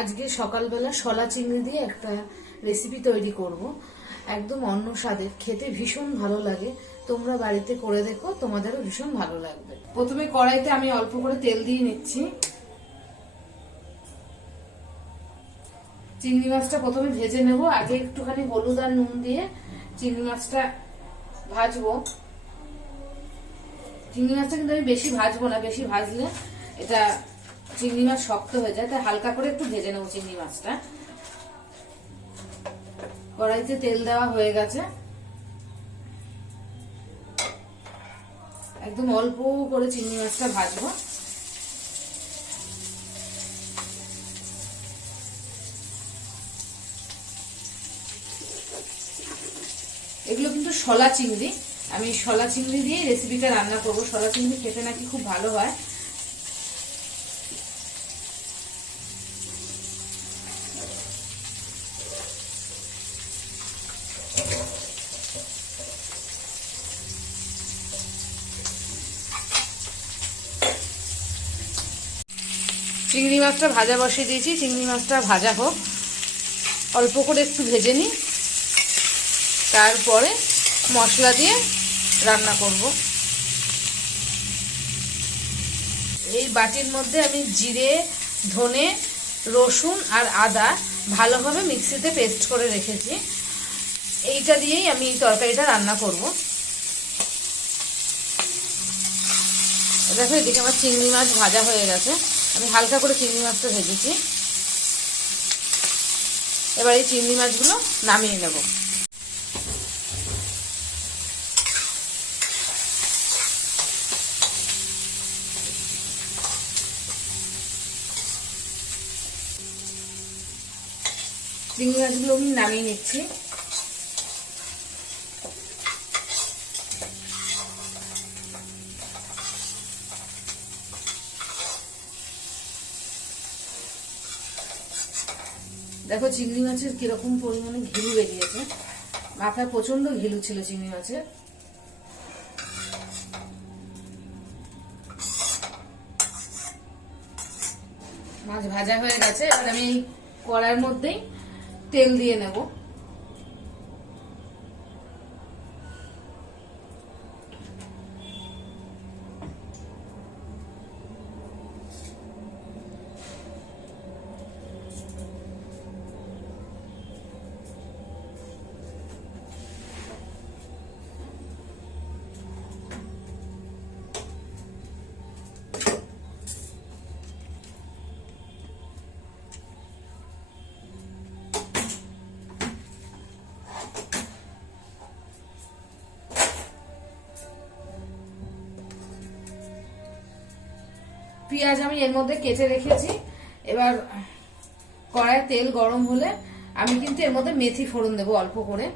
আজকে সকালবেলা শলা চিংড়ি দিয়ে একটা রেসিপি তৈরি করব। একদম অন্য স্বাদের। খেতে ভীষণ ভালো লাগে। তোমরা বাড়িতে করে দেখো, তোমাদেরও ভীষণ ভালো লাগবে। প্রথমে কড়াইতে আমি অল্প করে তেল দিয়ে নিচ্ছি। চিংড়ি মাছটা প্রথমে ভেজে নেব। আগে একটুখানি হলুদ আর নুন দিয়ে চিংড়ি মাছটা ভাজবো। চিংড়ি মাছটা কিন্তু আমি বেশি ভাজবো না, বেশি ভাজলে এটা চিংড়ি মাছ শক্ত হয়ে যায়, তাই হালকা করে একটু ভেজে নেব চিংড়ি মাছটা। কড়াইতে তেল দেওয়া হয়ে গেছে। একদম অল্প করে চিংড়ি মাছটা ভাজবো। এগুলো কিন্তু শলা চিংড়ি। আমি শলা চিংড়ি দিয়ে রেসিপিটা রান্না করব। শলা চিংড়ি খেতে নাকি খুব ভালো হয়। চিংড়ি মাছটা ভাজা বসিয়ে দিয়েছি, চিংড়ি মাছটা ভাজা হোক। অল্প করে একটু ভেজে নিই। তারপরে মশলা দিয়ে রান্না করব। এই বাটির মধ্যে আমি জিরে, ধনে, রসুন আর আদা ভালোভাবে মিক্সিতে পেস্ট করে রেখেছি। এইটা দিয়েই আমি এই তরকারিটা রান্না করব। দেখো এদিকে আমার চিংড়ি মাছ ভাজা হয়ে গেছে। আমি হালকা করে চিংড়ি মাছটা ভেজেছি। এবার এই চিংড়ি মাছগুলো নামিয়ে নেব। চিংড়ি মাছগুলো আমি নামিয়ে নিচ্ছি। দেখো চিংড়ি মাছের কীরকম পরিমাণে ঘিলু বেরিয়েছে। মাথায় প্রচণ্ড ঘিলু ছিল চিংড়ি মাছের। মাছ ভাজা হয়ে গেছে, এবার আমি কড়ার মধ্যেই তেল দিয়ে নেব। পেঁয়াজ আমি এর মধ্যে কেটে রেখেছি। এবার কড়াইয়ে তেল গরম হলে আমি কিন্তু এর মধ্যে মেথি ফোড়ন দেবো অল্প করে।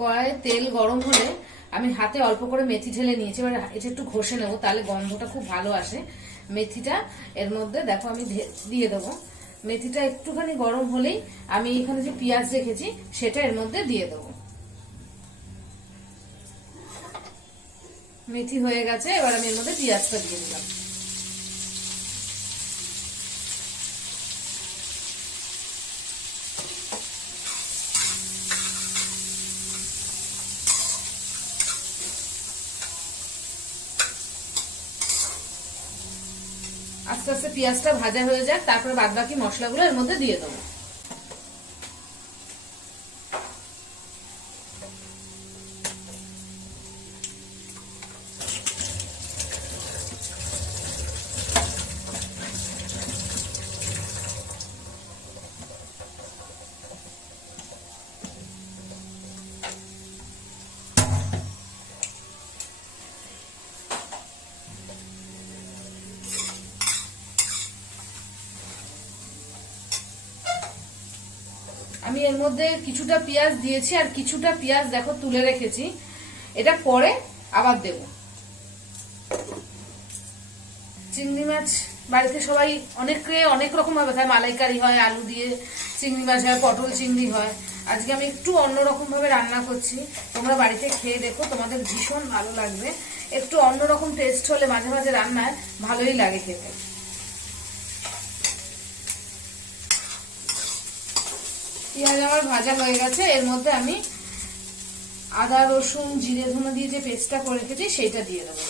কড়াইয়ে তেল গরম হলে আমি হাতে অল্প করে মেথি ঢেলে নিয়েছি, এবার এটা একটু ঘষে নেব, তাহলে গন্ধটা খুব ভালো আসে। মেথিটা, এর মধ্যে দেখো আমি দিয়ে দেবো। মেথিটা একটুখানি গরম হলেই আমি এখানে যে পেঁয়াজ রেখেছি, সেটা এর মধ্যে দিয়ে দেবো। মেথি হয়ে গেছে, এবার আমি এর মধ্যে পেঁয়াজটা দিয়ে দিলাম। আস্তে আস্তে পেঁয়াজটা ভাজা হয়ে যাক তারপরে বাদ বাকি মশলাগুলো এর মধ্যে দিয়ে দেবো। আমি এর মধ্যে কিছুটা পেঁয়াজ দিয়েছি আর কিছুটা পেঁয়াজ দেখো তুলে রেখেছি। এটা পরে আবার দেব। চিংড়ি মাছ বাড়িতে সবাই অনেকে অনেক রকম ভাবে খায়। মালাইকারি হয়, আলু দিয়ে চিংড়ি মাছ হয়, পটল চিংড়ি হয়। আজকে আমি একটু অন্যরকম ভাবে রান্না করছি। তোমরা বাড়িতে খেয়ে দেখো, তোমাদের ভীষণ ভালো লাগবে। একটু অন্যরকম টেস্ট হলে মাঝে মাঝে রান্নায় ভালোই লাগে খেতে। পেঁয়াজ আমার ভাজা হয়ে গেছে, এর মধ্যে আমি আদা, রসুন, জিরে, ধনে দিয়ে যে পেস্টটা করে রেখেছি, সেইটা দিয়ে দেবো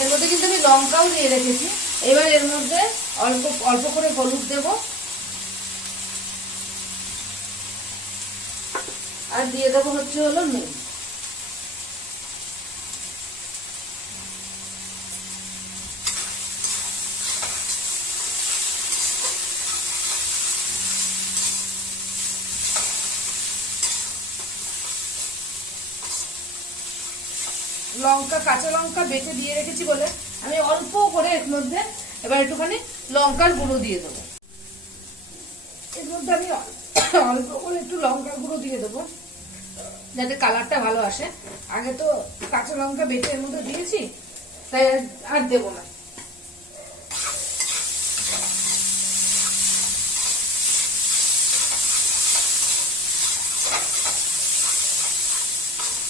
এর মধ্যে কিন্তু আমি লঙ্কাও দিয়ে রেখেছি। এবার এর মধ্যে অল্প অল্প করে হলুদ দেব। দিয়ে দেবো হচ্ছে হলো নুন। লঙ্কা, কাঁচা লঙ্কা বেটে দিয়ে রেখেছি বলে আমি অল্প করে এর মধ্যে এবার একটুখানি লঙ্কার গুঁড়ো দিয়ে দেবো। এর মধ্যে আমি অল্প করে একটু লঙ্কার গুঁড়ো দিয়ে দেবো। যাতে কালারটা ভালো আসে। আগে তো কাঁচা লঙ্কা বেটে এর মধ্যে দিয়েছি, তাই আর- দেবো না।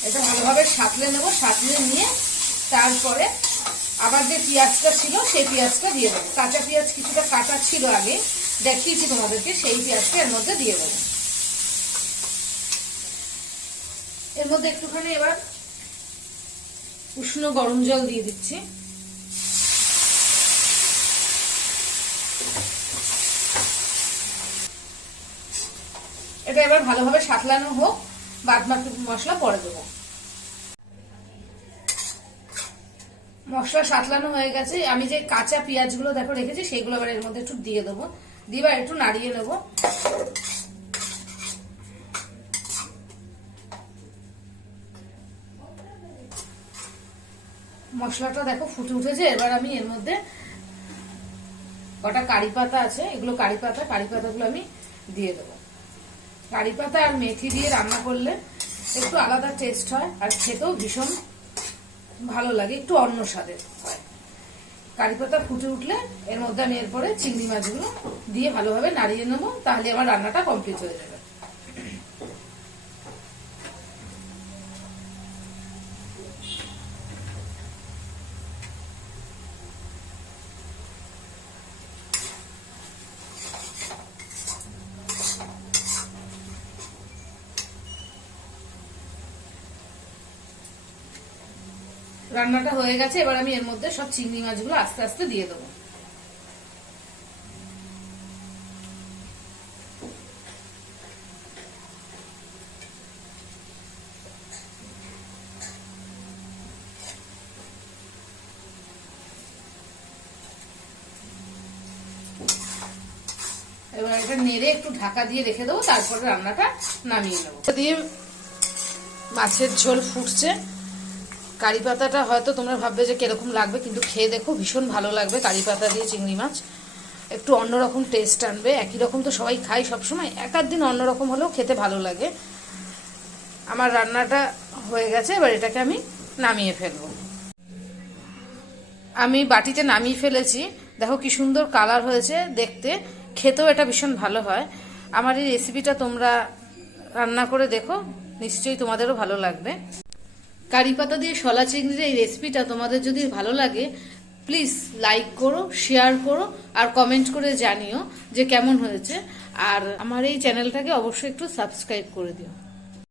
এটা ভালোভাবে সাঁতলে নেব, সাঁতলে নিয়ে তারপরে আবার যে পেঁয়াজটা ছিল, সেই পেঁয়াজটা দিয়ে দেবো। কাঁচা পেঁয়াজ কিছুটা কাটা ছিল আগে, দেখিয়েছি তোমাদেরকে, সেই পেঁয়াজটা এর মধ্যে দিয়ে দেবো। এর মধ্যে একটুখানি এবার উষ্ণ গরম জল দিয়ে দিচ্ছি। এটা এবার ভালোভাবে সাঁতলানো হোক, বাদ মশলা পরে দেবো। মশলা সাতলানো হয়ে গেছে। আমি যে কাঁচা পেঁয়াজগুলো দেখো রেখেছি, সেগুলো এবার এর মধ্যে একটু দিয়ে দেবো। দিয়ে একটু নাড়িয়ে নেব। মশলাটা দেখো ফুটে উঠেছে, এবার আমি এর মধ্যে কটা কারি পাতা আছে, এগুলো কারি পাতা, কারি পাতাগুলো আমি দিয়ে দেবো। কারি পাতা আর মেথি দিয়ে রান্না করলে একটু আলাদা টেস্ট হয়, আর খেতেও ভীষণ ভালো লাগে, একটু অন্য স্বাদের কারি পাতা ফুটে উঠলে এর মধ্যে আমি এরপরে চিংড়ি মাছগুলো দিয়ে ভালোভাবে নাড়িয়ে নেব, তাহলে আমার রান্নাটা কমপ্লিট হয়ে যাবে। রান্নাটা হয়ে গেছে, এবার আমি এর মধ্যে সব চিংড়ি মাছগুলো আস্তে আস্তে দিয়ে দেবো। এবার এটা নেড়ে একটু ঢাকা দিয়ে রেখে দেবো, তারপরে রান্নাটা নামিয়ে নেব। দিয়ে মাছের ঝোল ফুটছে। কারি পাতাটা হয়তো তোমরা ভাববে যে কীরকম লাগবে, কিন্তু খেয়ে দেখো ভীষণ ভালো লাগবে কারি পাতা দিয়ে চিংড়ি মাছ। একটু অন্যরকম টেস্ট আনবে, একই রকম তো সবাই খায় সবসময়। এক আধ দিন অন্যরকম হলেও খেতে ভালো লাগে। আমার রান্নাটা হয়ে গেছে, এবার এটাকে আমি নামিয়ে ফেলব। আমি বাটিতে নামিয়ে ফেলেছি। দেখো কি সুন্দর কালার হয়েছে দেখতে। খেতেও এটা ভীষণ ভালো হয়। আমার এই রেসিপিটা তোমরা রান্না করে দেখো, নিশ্চয়ই তোমাদেরও ভালো লাগবে। কারি পাতা দিয়ে শলা চিংড়ির এই রেসিপিটা তোমাদের যদি ভালো লাগে প্লিজ লাইক করো শেয়ার করো, আর কমেন্ট করে জানিও যে কেমন হয়েছে। আর আমার এই চ্যানেলটাকে অবশ্যই একটু সাবস্ক্রাইব করে দিও।